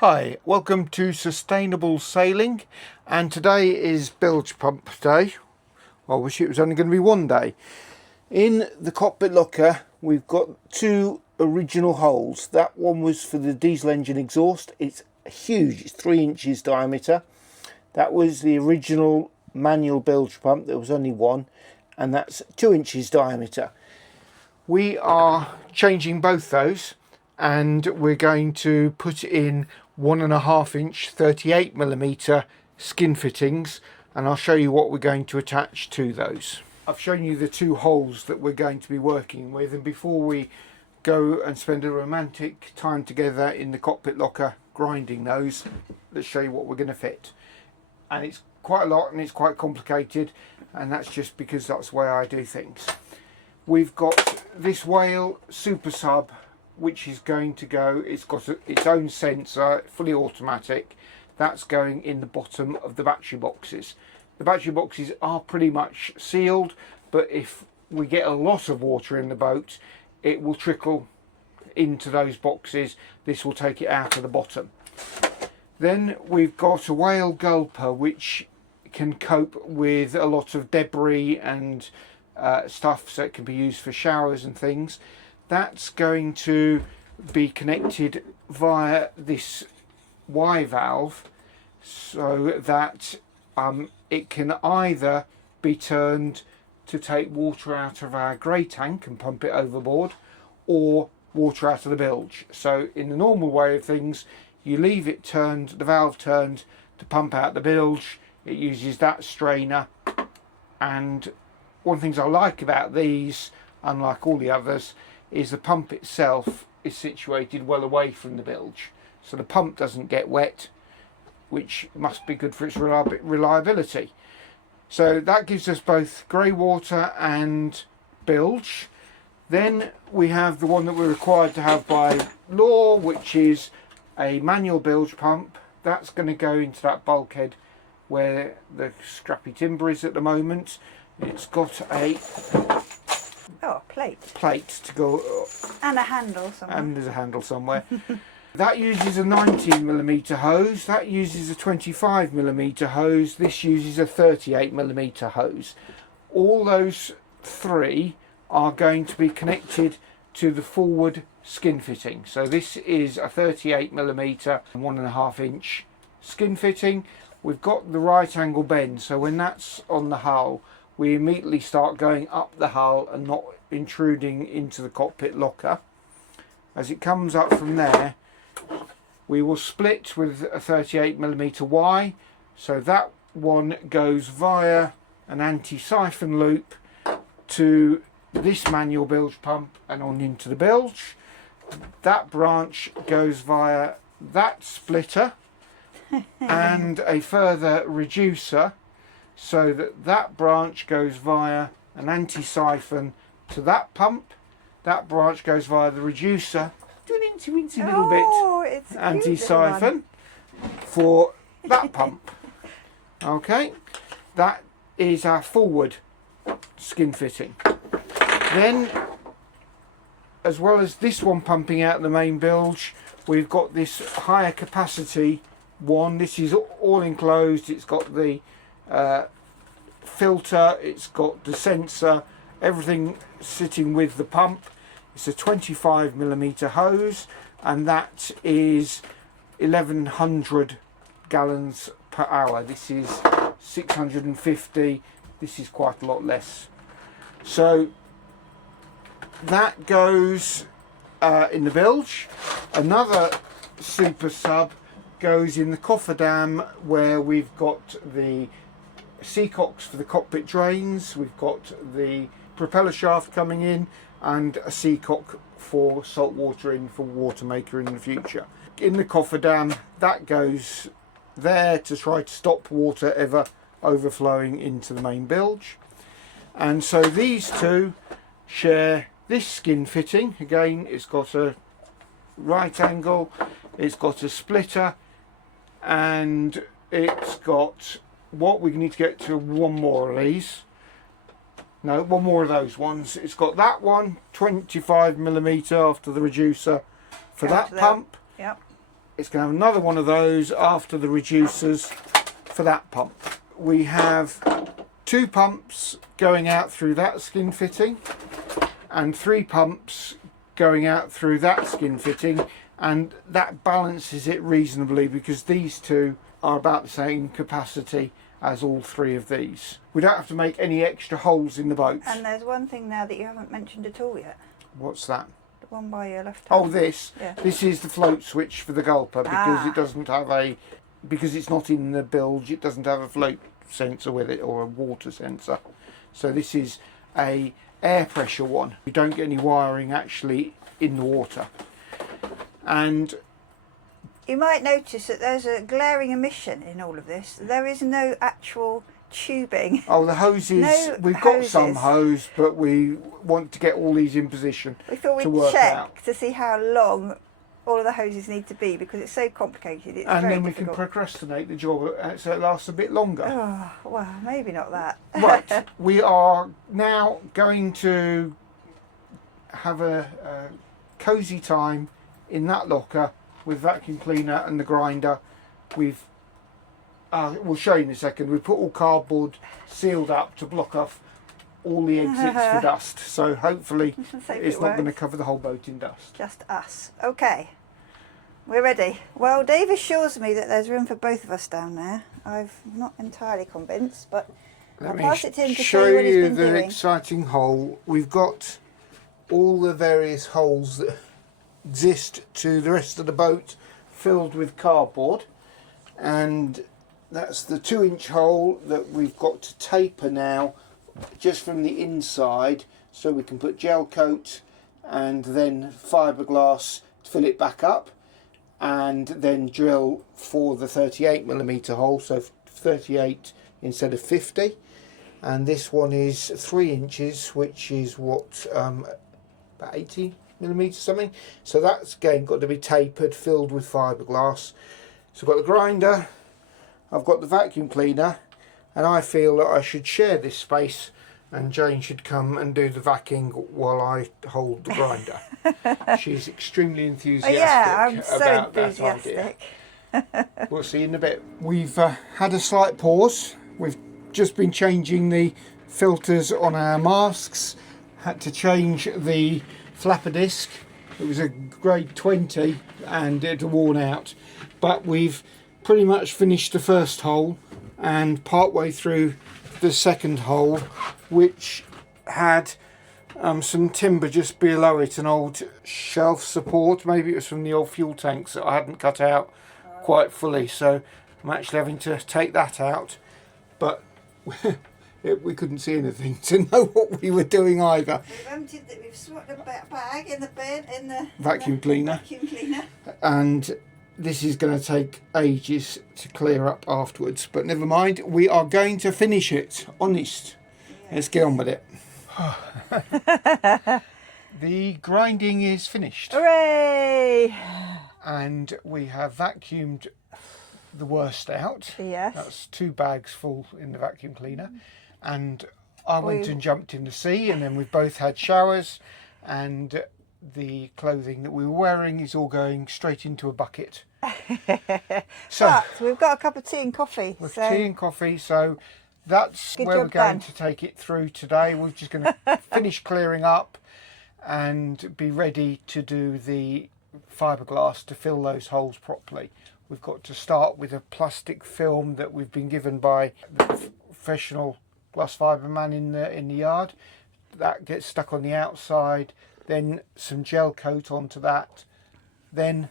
Hi, welcome to Sustainable Sailing, and today is bilge pump day. Well, I wish it was only going to be one day. In the cockpit locker we've got two original holes. That one was for the diesel engine exhaust. It's huge, it's 3 inches diameter. That was the original manual bilge pump. There was only one, and that's 2 inches diameter. We are changing both those, and we're going to put in 1.5 inch 38mm skin fittings, and I'll show you what we're going to attach to those. I've shown you the two holes that we're going to be working with, and before we go and spend a romantic time together in the cockpit locker grinding those, let's show you what we're going to fit. And it's quite a lot and it's quite complicated, and that's just because that's the way I do things. We've got this Whale Super Sub, which is going to go, it's got its own sensor, fully automatic. That's going in the bottom of the battery boxes. The battery boxes are pretty much sealed, but if we get a lot of water in the boat, it will trickle into those boxes. This will take it out of the bottom. Then we've got a Whale Gulper, which can cope with a lot of debris and stuff, so it can be used for showers and things. That's going to be connected via this Y valve, so that it can either be turned to take water out of our grey tank and pump it overboard, or water out of the bilge. So in the normal way of things, you leave it turned, the valve turned to pump out the bilge. It uses that strainer, and one of the things I like about these, unlike all the others, is the pump itself is situated well away from the bilge, so the pump doesn't get wet, which must be good for its reliability. So that gives us both grey water and bilge. Then we have the one that we're required to have by law, which is a manual bilge pump. That's going to go into that bulkhead where the scrappy timber is at the moment. It's got a plate to go, and a handle somewhere. And there's a handle somewhere. That uses a 19mm hose. That uses a 25mm hose. This uses a 38mm hose. All those three are going to be connected to the forward skin fitting. So this is a 38mm 1.5 inch skin fitting. We've got the right angle bend, so when that's on the hull, we immediately start going up the hull and not intruding into the cockpit locker. As it comes up from there, we will split with a 38mm Y, so that one goes via an anti-siphon loop to this manual bilge pump and on into the bilge. That branch goes via that splitter and a further reducer, so that that branch goes via an anti-siphon to that pump. That branch goes via the reducer to an incy little bit anti-siphon for that pump. Okay, that is our forward skin fitting. Then, as well as this one pumping out the main bilge, we've got this higher capacity one. This is all enclosed. It's got the filter, it's got the sensor, everything sitting with the pump. It's a 25mm hose, and that is 1100 gallons per hour. This is 650. This is quite a lot less. So that goes in the bilge. Another Super Sub goes in the cofferdam, where we've got the seacocks for the cockpit drains, we've got the propeller shaft coming in, and a seacock for salt water in for water maker in the future. In the cofferdam, that goes there to try to stop water ever overflowing into the main bilge. And so these two share this skin fitting. Again, it's got a right angle, it's got a splitter, and it's got what we need to get to one more of these. No, one more of those ones. It's got that one, 25mm after the reducer for that pump. Yep. It's going to have another one of those after the reducers for that pump. We have 2 pumps going out through that skin fitting and 3 pumps going out through that skin fitting, and that balances it reasonably because these 2 are about the same capacity as all 3 of these. We don't have to make any extra holes in the boat. And there's one thing now that you haven't mentioned at all yet. What's that? The one by your left hand. Oh, this. Yeah. This is the float switch for the gulper because it doesn't have a, because it's not in the bilge, it doesn't have a float sensor with it or a water sensor. So this is a air pressure one. You don't get any wiring actually in the water. And you might notice that there's a glaring omission in all of this. There is no actual tubing. oh, the hoses, we've got some hose, but we want to get all these in position. We thought to we'd work check out. to see how long all of the hoses need to be because it's so complicated. It's And very then we difficult. can procrastinate the job so it lasts a bit longer. Oh, well, maybe not that. Right, we are now going to have a cosy time in that locker with vacuum cleaner and the grinder. We've we'll show you in a second. We put all cardboard sealed up to block off all the exits for dust. So hopefully it's not going to cover the whole boat in dust. Just us. Okay, we're ready. Well, Dave assures me that there's room for both of us down there. I'm not entirely convinced, but I'll pass it to him to show you what he's been doing. The exciting hole. We've got all the various holes that exist to the rest of the boat filled with cardboard, and that's the 2-inch hole that we've got to taper now just from the inside, so we can put gel coat and then fiberglass to fill it back up, and then drill for the 38mm hole, so 38 instead of 50. And this one is 3 inches, which is what, about 80mm something. So that's again got to be tapered, filled with fiberglass. So I've got the grinder, I've got the vacuum cleaner, and I feel that I should share this space and Jane should come and do the vacuuming while I hold the grinder. She's extremely enthusiastic I'm so about enthusiastic. that idea. We'll see in a bit. We've had a slight pause. We've just been changing the filters on our masks. Had to change the flapper disc. It was a grade 20 and it had worn out. But we've pretty much finished the first hole and partway through the second hole, which had some timber just below it, an old shelf support. Maybe it was from the old fuel tanks that I hadn't cut out quite fully, so I'm actually having to take that out. But we couldn't see anything to know what we were doing either. We've swapped a bag in the bin, in the vacuum cleaner, and this is going to take ages to clear up afterwards, but never mind, we are going to finish it. Honest. Yes. Let's get on with it. The grinding is finished. Hooray! And we have vacuumed the worst out. Yes. That's 2 bags full in the vacuum cleaner. And I went and jumped in the sea, and then we've both had showers, and the clothing that we were wearing is all going straight into a bucket. So but we've got a cup of tea and coffee. With tea and coffee, so that's where we're going to take it through today. We're just going to finish clearing up and be ready to do the fiberglass to fill those holes properly. We've got to start with a plastic film that we've been given by the professional glass fibre man in the yard. That gets stuck on the outside, then some gel coat onto that, then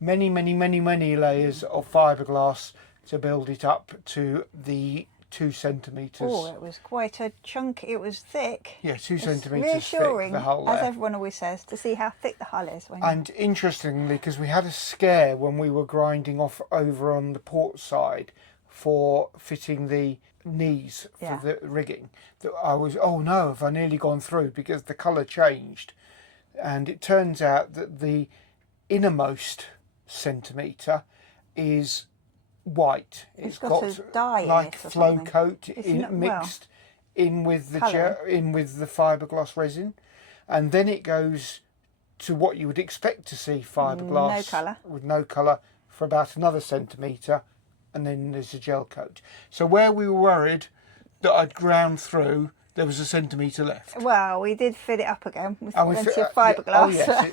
many layers of fiberglass to build it up to the 2 centimetres. Oh, it was quite a chunk. It was thick. Yeah, 2 it's centimetres reassuring, thick, the hull as there. everyone always says, to see how thick the hull is. And interestingly, because we had a scare when we were grinding off over on the port side for fitting the knees for the rigging, that I was, oh no, have I nearly gone through, because the colour changed. And it turns out that the innermost centimetre is white. It's got dye like in it or flow something. coat mixed in with the fiberglass resin, and then it goes to what you would expect to see fiberglass no colour. with no colour for about another centimetre, and then there's a gel coat. So where we were worried that I'd ground through, there was a centimetre left. Well, we did fill it up again with And plenty of fiberglass. Oh yes,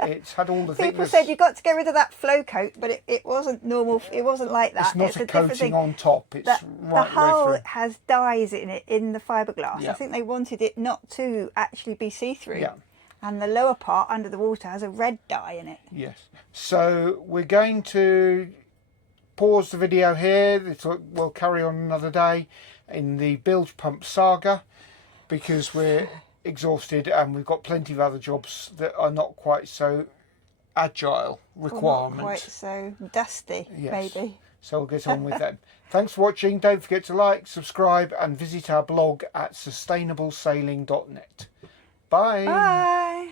it's had all the thickness. People said you got to get rid of that flow coat, but it wasn't normal. It wasn't like that. It's not a coating on top. It's right the hull way through. has dyes in it, in the fiberglass. Yeah. I think they wanted it not to actually be see-through. Yeah. And the lower part under the water has a red dye in it. Yes. So we're going to pause the video here. We'll carry on another day in the bilge pump saga, because we're exhausted and we've got plenty of other jobs that are not quite so agile requirement. Not quite so dusty, yes. maybe. So we'll get on with them. Thanks for watching. Don't forget to like, subscribe and visit our blog at sustainablesailing.net. Bye. Bye.